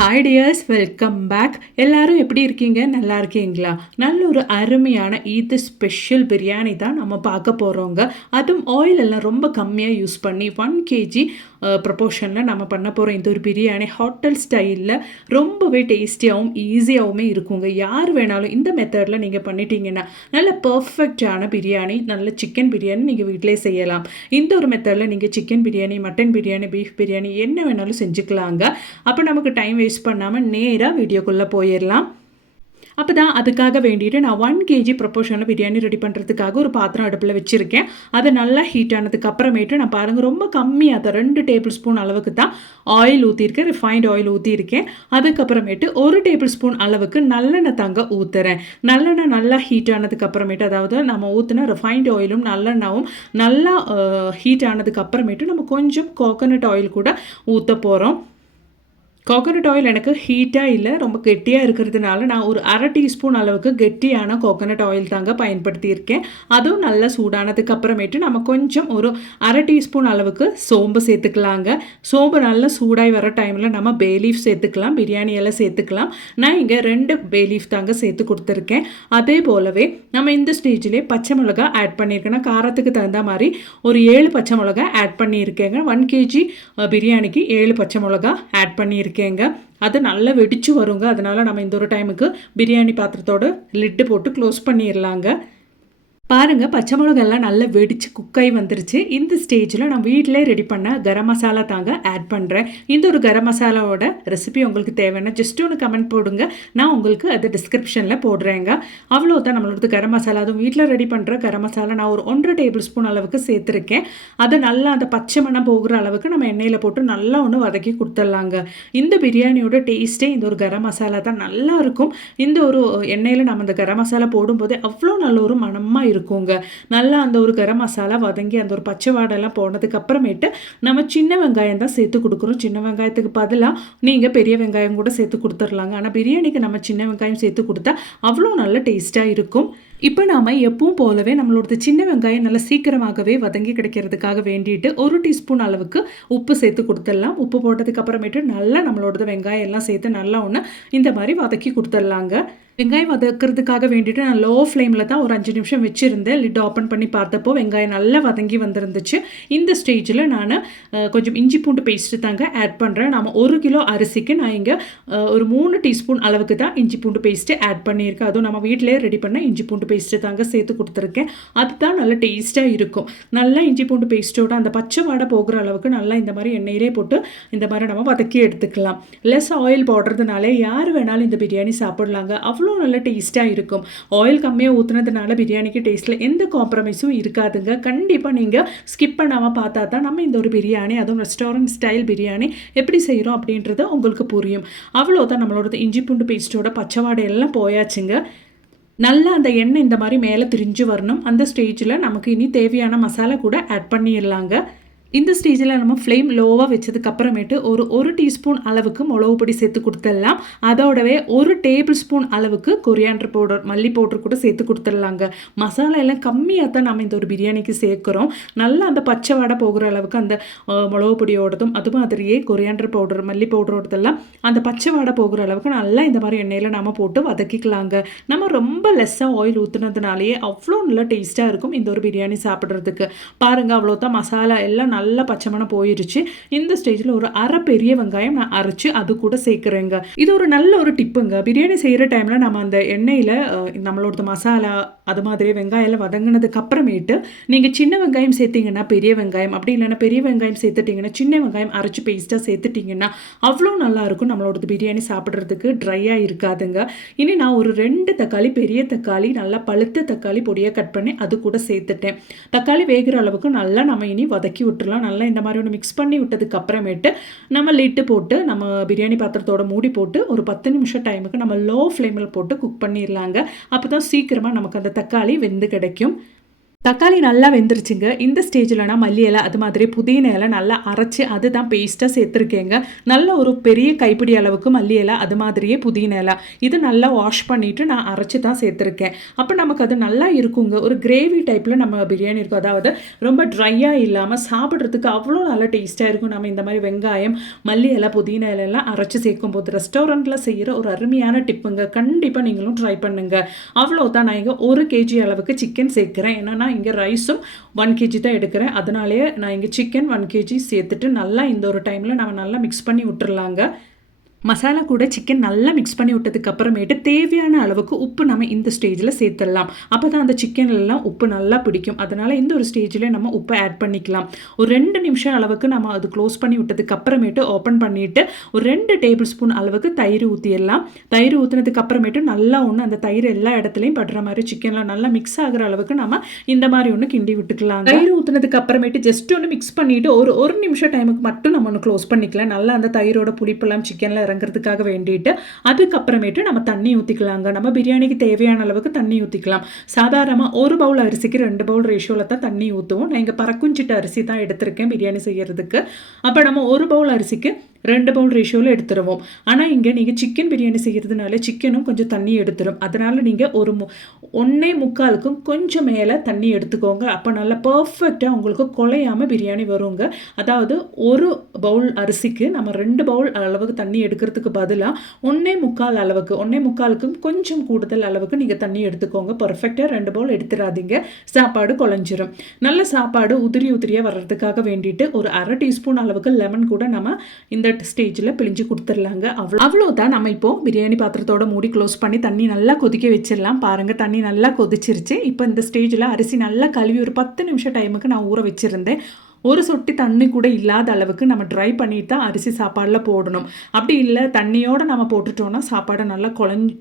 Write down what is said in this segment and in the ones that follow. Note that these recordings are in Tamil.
Hi tears, welcome back. எல்லாரும் எப்படி இருக்கீங்க? நல்லா இருக்கீங்களா? நல்ல ஒரு அருமையான ஈத் ஸ்பெஷல் பிரியாணி தான் நம்ம பார்க்க போகிறோங்க. அதுவும் ஆயில் எல்லாம் ரொம்ப கம்மியாக யூஸ் பண்ணி 1 kg ப்ரொபோர்ஷனில் நம்ம பண்ண போகிறோம். இந்த ஒரு பிரியாணி ஹோட்டல் ஸ்டைலில் ரொம்பவே டேஸ்டியாகவும் ஈஸியாகவுமே இருக்குங்க. யார் வேணாலும் இந்த மெத்தடில் நீங்கள் பண்ணிட்டீங்கன்னா நல்ல பர்ஃபெக்டான பிரியாணி, நல்ல சிக்கன் பிரியாணி நீங்கள் வீட்டிலே செய்யலாம். இந்த ஒரு மெத்தடில் நீங்கள் chicken biryani, mutton biryani, beef biryani என்ன வேணாலும் செஞ்சுக்கலாங்க. அப்போ நமக்கு டைம் வேஸ்ட் பண்ணாமல் நேராக வீடியோக்குள்ளே போயிடலாம். அப்போ தான் அதுக்காக வேண்டிட்டு நான் 1 kg ப்ரொபோர்ஷனில் பிரியாணி ரெடி பண்ணுறதுக்காக ஒரு பாத்திரம் அடுப்பில் வச்சுருக்கேன். அது நல்லா ஹீட் ஆனதுக்கு அப்புறமேட்டு நான் பாருங்கள், ரொம்ப கம்மியாக தான் 2 டேபிள் ஸ்பூன் அளவுக்கு தான் ஆயில் ஊற்றிருக்கேன். ரிஃபைண்ட் ஆயில் ஊற்றிருக்கேன். அதுக்கப்புறமேட்டு 1 டேபிள் ஸ்பூன் அளவுக்கு நல்லெண்ணெய் தாங்க ஊற்றுறேன். நல்லெண்ணெய் நல்லா ஹீட் ஆனதுக்கு அப்புறமேட்டு, அதாவது நம்ம ஊற்றின ரிஃபைண்ட் ஆயிலும் நல்லெண்ணாவும் நல்லா ஹீட் ஆனதுக்கு அப்புறமேட்டு நம்ம கொஞ்சம் கோகோனட் ஆயில் கூட ஊற்ற போகிறோம். கோகோனட் ஆயில் எனக்கு ஹீட்டாக இல்லை, ரொம்ப கெட்டியாக இருக்கிறதுனால நான் ஒரு 1/2 டீஸ்பூன் அளவுக்கு கெட்டியான கோகோனட் ஆயில் தாங்க பயன்படுத்தியிருக்கேன். அதுவும் நல்லா சூடானதுக்கு அப்புறமேட்டு நம்ம கொஞ்சம் ஒரு 1/2 டீஸ்பூன் அளவுக்கு சோம்பு சேர்த்துக்கலாங்க. சோம்பு நல்லா சூடாகி வர டைமில் நம்ம பே லீஃப் சேர்த்துக்கலாம், பிரியாணி எல்லாம் சேர்த்துக்கலாம். நான் இங்கே 2 பே லீஃப் தாங்க சேர்த்து கொடுத்துருக்கேன். அதே போலவே நம்ம இந்த ஸ்டேஜிலே பச்சை மிளகா ஆட் பண்ணியிருக்கேன். காரத்துக்கு தகுந்த மாதிரி ஒரு 7 பச்சை மிளகா ஆட் பண்ணியிருக்கேங்க. 1 kg பிரியாணிக்கு 7 பச்சை மிளகா ஆட் பண்ணியிருக்கேங்க. அது நல்லா வெடிச்சு வருங்க. அதனால நம்ம இந்த ஒரு டைமுக்கு பிரியாணி பாத்திரத்தோட லிட்டு போட்டு க்ளோஸ் பண்ணிடலாங்க. பாருங்கள், பச்சை மிளகெல்லாம் நல்லா வெடித்து குக்காய் வந்துருச்சு. இந்த ஸ்டேஜில் நான் வீட்டிலே ரெடி பண்ண கரம் மசாலா தாங்க ஆட் பண்ணுறேன். இந்த ஒரு கரம் மசாலாவோட ரெசிபி உங்களுக்கு தேவைன்னா ஜஸ்ட் ஒன்று கமெண்ட் போடுங்க, நான் உங்களுக்கு அது டிஸ்கிரிப்ஷனில் போடுறேங்க. அவ்வளோதான் நம்மளோட கரம் மசாலா. அதுவும் வீட்டில் ரெடி பண்ணுற கரம் மசாலா நான் ஒரு 1.5 டேபிள் ஸ்பூன் அளவுக்கு சேர்த்துருக்கேன். அதை நல்லா அந்த பச்சை மணம் போகிற அளவுக்கு நம்ம எண்ணெயில் போட்டு நல்லா ஒன்று வதக்கி கொடுத்துடலாங்க. இந்த பிரியாணியோட டேஸ்ட்டே இந்த ஒரு கரம் மசாலா தான் நல்லா இருக்கும். இந்த ஒரு எண்ணெயில் நம்ம அந்த கரம் மசாலா போடும்போது அவ்வளோ நல்ல ஒரு மணமாக இருக்குங்க. நல்லா அந்த ஒரு கரம் மசாலா வதங்கி அந்த ஒரு பச்சை வாடெல்லாம் போனதுக்கு அப்புறமேட்டு நம்ம சின்ன வெங்காயம் தான் சேர்த்து கொடுக்குறோம். சின்ன வெங்காயத்துக்கு பதிலாக நீங்கள் பெரிய வெங்காயம் கூட சேர்த்து கொடுத்துர்லாங்க. ஆனால் பிரியாணிக்கு நம்ம சின்ன வெங்காயம் சேர்த்து கொடுத்தா அவ்வளோ நல்ல டேஸ்ட்டாக இருக்கும். இப்போ நாம் எப்பவும் போலவே நம்மளோட சின்ன வெங்காயம் நல்லா சீக்கிரமாகவே வதங்கி கிடைக்கிறதுக்காக வேண்டிட்டு 1 டீஸ்பூன் அளவுக்கு உப்பு சேர்த்து கொடுத்துடலாம். உப்பு போட்டதுக்கு அப்புறமேட்டு நல்லா நம்மளோட வெங்காயம் எல்லாம் சேர்த்து நல்லா ஒன்று இந்த மாதிரி வதக்கி கொடுத்துடலாங்க. வெங்காயம் வதக்கிறதுக்காக வேண்டிட்டு நான் லோ ஃப்ளேமில் தான் ஒரு 5 நிமிஷம் வச்சுருந்தேன். லிட் ஓப்பன் பண்ணி பார்த்தப்போ வெங்காயம் நல்லா வதங்கி வந்துருந்துச்சு. இந்த ஸ்டேஜில் நான் கொஞ்சம் இஞ்சி பூண்டு பேஸ்ட்டு தாங்க ஆட் பண்ணுறேன். நம்ம 1 கிலோ அரிசிக்கு நான் இங்கே ஒரு 3 டீஸ்பூன் அளவுக்கு தான் இஞ்சி பூண்டு பேஸ்ட்டு ஆட் பண்ணியிருக்கேன். அதுவும் நம்ம வீட்டிலே ரெடி பண்ண இஞ்சி பூண்டு பேஸ்ட்டு தாங்க சேர்த்து கொடுத்துருக்கேன். அதுதான் நல்லா டேஸ்ட்டாக இருக்கும். நல்லா இஞ்சி பூண்டு பேஸ்ட்டோட அந்த பச்சை வாடை போகிற அளவுக்கு நல்லா இந்த மாதிரி எண்ணெயிலே போட்டு இந்த மாதிரி நம்ம வதக்கி எடுத்துக்கலாம். லெஸ் ஆயில் போடுறதுனால யார் வேணாலும் இந்த பிரியாணி சாப்பிட்லாங்க. அவ்வளோ நல்ல டேஸ்ட்டாக இருக்கும். ஆயில் கம்மியாக ஊற்றுனதுனால பிரியாணிக்கு டேஸ்ட்டில் எந்த காம்ப்ரமைஸும் இருக்காதுங்க. கண்டிப்பாக நீங்கள் ஸ்கிப் பண்ணாமல் பார்த்தா தான் நம்ம இந்த ஒரு பிரியாணி, அதுவும் ரெஸ்டாரண்ட் ஸ்டைல் பிரியாணி எப்படி செய்கிறோம் அப்படின்றது உங்களுக்கு புரியும். அவ்வளோதான், நம்மளோட இஞ்சி பூண்டு பேஸ்ட்டோட பச்சை வாடையெல்லாம் போயாச்சுங்க. நல்லா அந்த எண்ணெய் இந்த மாதிரி மேலே திரிஞ்சு வரணும். அந்த ஸ்டேஜில் நமக்கு இனி தேவையான மசாலா கூட ஆட் பண்ணிடலாங்க. இந்த ஸ்டேஜில் நம்ம ஃப்ளேம் லோவாக வச்சதுக்கு அப்புறமேட்டு ஒரு டீஸ்பூன் அளவுக்கு மிளகு பொடி சேர்த்து கொடுத்துடலாம். அதோடவே 1 டேபிள் ஸ்பூன் அளவுக்கு கொரியாண்டர் பவுடர், மல்லி பவுடர் கூட சேர்த்து கொடுத்துடலாங்க. மசாலா எல்லாம் கம்மியாக தான் நம்ம இந்த ஒரு பிரியாணிக்கு சேர்க்குறோம். நல்லா அந்த பச்சை வாடை போகிற அளவுக்கு அந்த மிளகு பொடியோடதும் அது மாதிரியே கொரியாண்டர் பவுடர், மல்லி பவுடரோடதெல்லாம் அந்த பச்சை வாடை போகிற அளவுக்கு நல்லா இந்த மாதிரி எண்ணெயில் நம்ம போட்டு வதக்கிக்கலாங்க. நம்ம ரொம்ப லெஸ்ஸாக ஆயில் ஊற்றுனதுனாலேயே அவ்வளோ நல்லா டேஸ்ட்டாக இருக்கும் இந்த ஒரு பிரியாணி சாப்பிட்றதுக்கு. பாருங்கள், அவ்வளோதான், மசாலா எல்லாம் நல்லா பச்சை மணம் போயிடுச்சு. இந்த ஸ்டேஜில் ஒரு 1/2 பெரிய வெங்காயம் நான் அரைச்சு அது கூட சேர்க்குறேங்க. இது ஒரு நல்ல ஒரு டிப்புங்க. பிரியாணி செய்கிற டைமில் நம்ம அந்த எண்ணெயில் நம்மளோட மசாலா அது மாதிரி வெங்காயம் வதங்கினதுக்கு அப்புறமேட்டு நீங்கள் சின்ன வெங்காயம் சேர்த்திங்கன்னா பெரிய வெங்காயம், அப்படி இல்லைன்னா பெரிய வெங்காயம் சேர்த்துட்டிங்கன்னா சின்ன வெங்காயம் அரைச்சி பேஸ்ட்டாக சேர்த்துட்டிங்கன்னா அவ்வளோ நல்லாயிருக்கும். நம்மளோட பிரியாணி சாப்பிட்றதுக்கு ட்ரையாக இருக்காதுங்க. இனி நான் ஒரு 2 தக்காளி, பெரிய தக்காளி, நல்லா பழுத்த தக்காளி பொடியாக கட் பண்ணி அது கூட சேர்த்துட்டேன். தக்காளி வேகிற அளவுக்கு நல்லா நம்ம இனி வதக்கி விட்டுறலாம். நல்லா இந்த மாதிரி ஒன்று மிக்ஸ் பண்ணி விட்டதுக்கு அப்புறமேட்டு நம்ம லிட்டு போட்டு நம்ம பிரியாணி பாத்திரத்தோட மூடி போட்டு ஒரு 10 நிமிஷம் டைமுக்கு நம்ம லோ ஃப்ளேமில் போட்டு குக் பண்ணிடலாங்க. அப்போ தான் சீக்கிரமாக நமக்கு அந்த தக்காளி வெந்து கிடைக்கும். தக்காளி நல்லா வெந்துருச்சுங்க. இந்த ஸ்டேஜில் நான் மல்லி இலை அது மாதிரி புதினா இலை நல்லா அரைச்சி அதுதான் பேஸ்ட்டாக சேர்த்துருக்கேங்க. நல்ல ஒரு பெரிய கைப்பிடி அளவுக்கு மல்லி இலை அது மாதிரியே புதினா இலை இது நல்லா வாஷ் பண்ணிவிட்டு நான் அரைச்சி தான் சேர்த்துருக்கேன். அப்போ நமக்கு அது நல்லா இருக்குங்க. ஒரு கிரேவி டைப்பில் நம்ம பிரியாணி இருக்கும். அதாவது ரொம்ப ட்ரையாக இல்லாமல் சாப்பிட்றதுக்கு அவ்வளோ நல்லா டேஸ்ட்டாக இருக்கும். நம்ம இந்த மாதிரி வெங்காயம் மல்லி இலை புதினா இலையெல்லாம் அரைச்சி சேர்க்கும் போது ரெஸ்டாரண்ட்டில் செய்கிற ஒரு அருமையான டிப்புங்க. கண்டிப்பாக நீங்களும் ட்ரை பண்ணுங்கள். அவ்வளோதான். நான் இங்கே 1 kg அளவுக்கு சிக்கன் சேர்க்குறேன். என்னென்னா இங்கே ரைஸும் 1 kg தான் எடுக்கிறேன். அதனாலேயே நான் இங்கே சிக்கன் 1 kg சேர்த்துட்டு நல்லா இந்த ஒரு டைமில் நம்ம நல்லா மிக்ஸ் பண்ணி விட்டுறலாங்க. மசாலா கூட சிக்கன் நல்லா மிக்ஸ் பண்ணி விட்டதுக்கு அப்புறமேட்டு தேவையான அளவுக்கு உப்பு நம்ம இந்த ஸ்டேஜில் சேர்த்துடலாம். அப்போ தான் அந்த சிக்கன்லாம் உப்பு நல்லா பிடிக்கும். அதனால் இந்த ஒரு ஸ்டேஜில் நம்ம உப்பு ஆட் பண்ணிக்கலாம். ஒரு 2 நிமிஷம் அளவுக்கு நம்ம அது க்ளோஸ் பண்ணி விட்டதுக்கு அப்புறமேட்டு ஓப்பன் பண்ணிவிட்டு ஒரு 2 டேபிள் ஸ்பூன் அளவுக்கு தயிர் ஊற்றிடலாம். தயிர் ஊற்றினதுக்கு அப்புறமேட்டு நல்லா அந்த தயிர் எல்லா இடத்துலையும் படுற மாதிரி சிக்கன்லாம் நல்லா மிக்ஸ் ஆகிற அளவுக்கு நம்ம இந்த மாதிரி கிண்டி விட்டுக்கலாம். தயிர் ஊற்றினதுக்கு அப்புறமேட்டு ஜஸ்ட் மிக்ஸ் பண்ணிவிட்டு ஒரு நிமிஷம் டைமுக்கு மட்டும் நம்ம க்ளோஸ் பண்ணிக்கலாம். நல்லா அந்த தயிரோட புளிப்பெல்லாம் சிக்கனில் இறங்குறதுக்காக வேண்டிட்டு அதுக்கப்புறமேட்டு நம்ம தண்ணி ஊற்றிக்கலாங்க. நம்ம பிரியாணிக்கு தேவையான அளவுக்கு தண்ணி ஊற்றிக்கலாம். சாதாரணமாக 1 பவுல் அரிசிக்கு 2 பவுல் ரேஷியோவில் தான் தண்ணி ஊற்றுவோம். நான் இங்கே பறக்குஞ்சிட்ட அரிசி தான் எடுத்திருக்கேன் பிரியாணி செய்கிறதுக்கு. அப்போ நம்ம 1 பவுல் அரிசிக்கு 2 பவுல் ரேஷியோவில் எடுத்துருவோம். ஆனால் இங்கே நீங்கள் சிக்கன் பிரியாணி செய்கிறதுனால சிக்கனும் கொஞ்சம் தண்ணி எடுத்துரும். அதனால் நீங்கள் 1.25க்கும் கொஞ்சம் மேலே தண்ணி எடுத்துக்கோங்க. அப்போ நல்லா பர்ஃபெக்டாக உங்களுக்கு குலையாமல் பிரியாணி வருங்க. அதாவது 1 பவுல் அரிசிக்கு நம்ம 2 பவுல் அளவுக்கு தண்ணி எடுக்கிறதுக்கு பதிலாக 1.25 அளவுக்கு 1.25க்கும் கொஞ்சம் கூடுதல் அளவுக்கு நீங்கள் தண்ணி எடுத்துக்கோங்க. பர்ஃபெக்டாக 2 பவுல் எடுத்துடாதீங்க. சாப்பாடு குழஞ்சிரும். நல்ல சாப்பாடு உதிரியாக வர்றதுக்காக வேண்டிட்டு ஒரு 1/2 டீஸ்பூன் அளவுக்கு லெமன் கூட நம்ம இந்த ஸ்டேஜில் பிழிஞ்சு கொடுத்துடலாங்க. அவ்வளோதான். நம்ம இப்போ பிரியாணி பாத்திரத்தோட மூடி க்ளோஸ் பண்ணி தண்ணி நல்லா கொதிக்க வச்சிடலாம். பாருங்கள் தண்ணி நல்லா கொதிச்சிருச்சு. இப்போ இந்த ஸ்டேஜில் அரிசி நல்லா கழுவி ஒரு 10 நிமிஷம் டைமுக்கு நான் ஊற வச்சுருந்தேன். ஒரு சொட்டி தண்ணி கூட இல்லாத அளவுக்கு நம்ம ட்ரை பண்ணிட்டு தான் அரிசி சாப்பாடில் போடணும். அப்படி இல்லை தண்ணியோடு நம்ம போட்டுட்டோன்னா சாப்பாடை நல்லா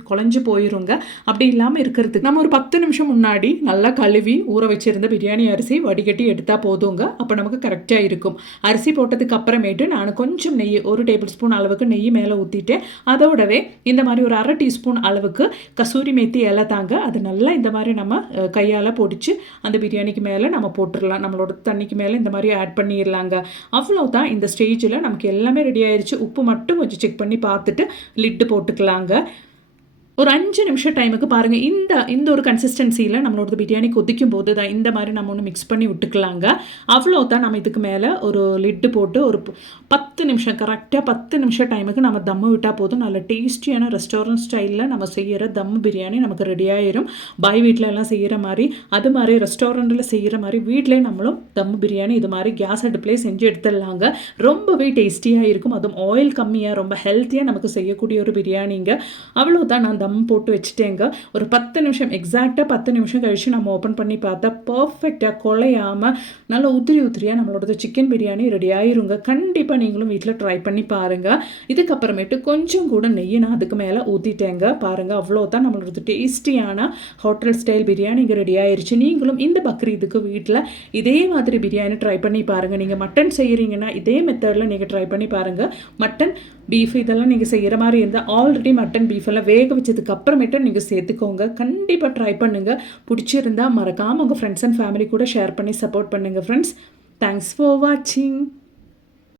குழஞ்சு போயிருங்க. அப்படி இல்லாமல் இருக்கிறதுக்கு நம்ம ஒரு 10 நிமிஷம் முன்னாடி நல்லா கழுவி ஊற வச்சுருந்த பிரியாணி அரிசி வடிகட்டி எடுத்தால் போதுங்க. அப்போ நமக்கு கரெக்டாக இருக்கும். அரிசி போட்டதுக்கு அப்புறமேட்டு நான் கொஞ்சம் நெய் 1 டேபிள் ஸ்பூன் அளவுக்கு நெய் மேலே ஊற்றிட்டேன். அதோடவே இந்த மாதிரி ஒரு 1/2 டீஸ்பூன் அளவுக்கு கசூரி மேத்தி இலை தாங்க. அது நல்லா இந்த மாதிரி நம்ம கையால் பொடிச்சு அந்த பிரியாணிக்கு மேலே நம்ம போட்டுடலாம். நம்மளோட தண்ணிக்கு மேலே இந்த மாதிரி ஆட் பண்ணிடலாங்க. அவ்வளோதான். இந்த ஸ்டேஜில் நமக்கு எல்லாமே ரெடி ஆயிடுச்சு. உப்பு மட்டும் கொஞ்சம் செக் பண்ணி பார்த்துட்டு லிட்டு போட்டுக்கலாங்க. ஒரு 5 நிமிஷம் டைமுக்கு பாருங்கள். இந்த ஒரு கன்சிஸ்டன்சியில் நம்மளோட பிரியாணி கொதிக்கும் போது தான் இந்த மாதிரி நம்ம மிக்ஸ் பண்ணி விட்டுக்கலாங்க. அவ்வளோதான். நம்ம இதுக்கு மேலே ஒரு லிட்டு போட்டு ஒரு 10 நிமிஷம் கரெக்டாக 10 நிமிஷம் டைமுக்கு நம்ம தம்மு விட்டால் போதும். நல்ல டேஸ்டியான ரெஸ்டாரண்ட் ஸ்டைலில் நம்ம செய்கிற தம் பிரியாணி நமக்கு ரெடி ஆயிரும். பாய் வீட்டில் எல்லாம் செய்கிற மாதிரி அது மாதிரி ரெஸ்டாரண்ட்டில் செய்கிற மாதிரி வீட்டிலே நம்மளும் தம் பிரியாணி இது மாதிரி கேஸ் அடுப்புலேயே செஞ்சு எடுத்துடலாங்க. ரொம்பவே டேஸ்டியாக இருக்கும். அதுவும் ஆயில் கம்மியாக ரொம்ப ஹெல்த்தியாக நமக்கு செய்யக்கூடிய ஒரு பிரியாணிங்க. அவ்வளோதான். நான் போட்டு வச்சுட்டேங்க. ஒரு 10 நிமிஷம் எக்ஸாக்டாக 10 நிமிஷம் கழிச்சு நம்ம ஓப்பன் பண்ணி பார்த்தா பர்ஃபெக்டாக குலையாமல் நல்லா உதிரியாக நம்மளோட சிக்கன் பிரியாணி ரெடி ஆயிருங்க. கண்டிப்பாக நீங்களும் வீட்டில் ட்ரை பண்ணி பாருங்கள். இதுக்கப்புறமேட்டு கொஞ்சம் கூட நெய் நான் அதுக்கு மேலே ஊற்றிட்டேங்க. பாருங்கள் அவ்வளோதான். நம்மளோட டேஸ்டியான ஹோட்டல் ஸ்டைல் பிரியாணி இங்கே ரெடி ஆயிருச்சு. நீங்களும் இந்த பக்ரீதுக்கு வீட்டில் இதே மாதிரி பிரியாணி ட்ரை பண்ணி பாருங்கள். நீங்கள் மட்டன் செய்கிறீங்கன்னா இதே மெத்தடில் நீங்கள் ட்ரை பண்ணி பாருங்கள். மட்டன் பீஃப் இதெல்லாம் நீங்கள் செய்கிற மாதிரி இருந்தால் ஆல்ரெடி மட்டன் பீஃப் எல்லாம் வேக வச்சதுக்கு அப்புறமேட்டு நீங்கள் சேர்த்துக்கோங்க. கண்டிப்பாக ட்ரை பண்ணுங்கள். பிடிச்சிருந்தால் மறக்காமல் உங்கள் ஃப்ரெண்ட்ஸ் அண்ட் ஃபேமிலி கூட ஷேர் பண்ணி சப்போர்ட் பண்ணுங்கள் ஃப்ரெண்ட்ஸ். தேங்க்ஸ் ஃபார் வாட்சிங்.